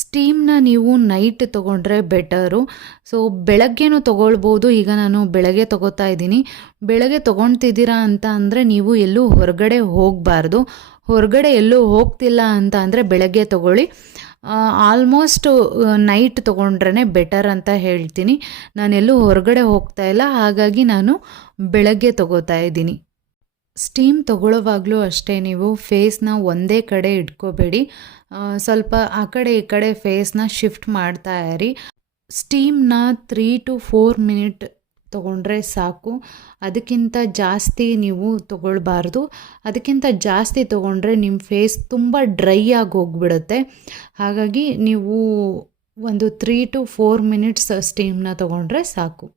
ಸ್ಟೀಮ್ನ ನೀವು ನೈಟ್ ತೊಗೊಂಡ್ರೆ better. So ಬೆಳಗ್ಗೆನೂ ತೊಗೊಳ್ಬೋದು. ಈಗ ನಾನು ಬೆಳಗ್ಗೆ ತೊಗೋತಾ ಇದ್ದೀನಿ. ಬೆಳಗ್ಗೆ ತೊಗೊಳ್ತಿದ್ದೀರಾ ಅಂತ ಅಂದರೆ ನೀವು ಎಲ್ಲೂ ಹೊರಗಡೆ ಹೋಗಬಾರ್ದು. ಹೊರಗಡೆ ಎಲ್ಲೂ ಹೋಗ್ತಿಲ್ಲ ಅಂತ ಅಂದರೆ ಬೆಳಗ್ಗೆ ತೊಗೊಳ್ಳಿ. ಆಲ್ಮೋಸ್ಟ್ ನೈಟ್ ತೊಗೊಂಡ್ರೇ ಬೆಟರ್ ಅಂತ ಹೇಳ್ತೀನಿ. ನಾನೆಲ್ಲೂ ಹೊರಗಡೆ ಹೋಗ್ತಾ ಇಲ್ಲ, ಹಾಗಾಗಿ ನಾನು ಬೆಳಗ್ಗೆ ತೊಗೋತಾ ಇದ್ದೀನಿ. ಸ್ಟೀಮ್ ತೊಗೊಳ್ಳೋವಾಗಲೂ ಅಷ್ಟೇ, ನೀವು ಫೇಸ್ನ ಒಂದೇ ಕಡೆ ಇಟ್ಕೋಬೇಡಿ. ಸ್ವಲ್ಪ ಆ ಕಡೆ ಈ ಕಡೆ ಫೇಸ್ನ ಶಿಫ್ಟ್ ಮಾಡ್ತಾ ಇರಿ. ಸ್ಟೀಮ್ನ 3 to 4 ಮಿನಿಟ್ ತೊಗೊಂಡ್ರೆ ಸಾಕು. ಅದಕ್ಕಿಂತ ಜಾಸ್ತಿ ನೀವು ತೊಗೊಳ್ಬಾರ್ದು. ಅದಕ್ಕಿಂತ ಜಾಸ್ತಿ ತೊಗೊಂಡ್ರೆ ನಿಮ್ಮ ಫೇಸ್ ತುಂಬ ಡ್ರೈ ಆಗಿ ಹೋಗ್ಬಿಡುತ್ತೆ. ಹಾಗಾಗಿ ನೀವು ಒಂದು 3 to 4 ಮಿನಿಟ್ಸ್ ಸ್ಟೀಮ್ನ ತೊಗೊಂಡ್ರೆ ಸಾಕು.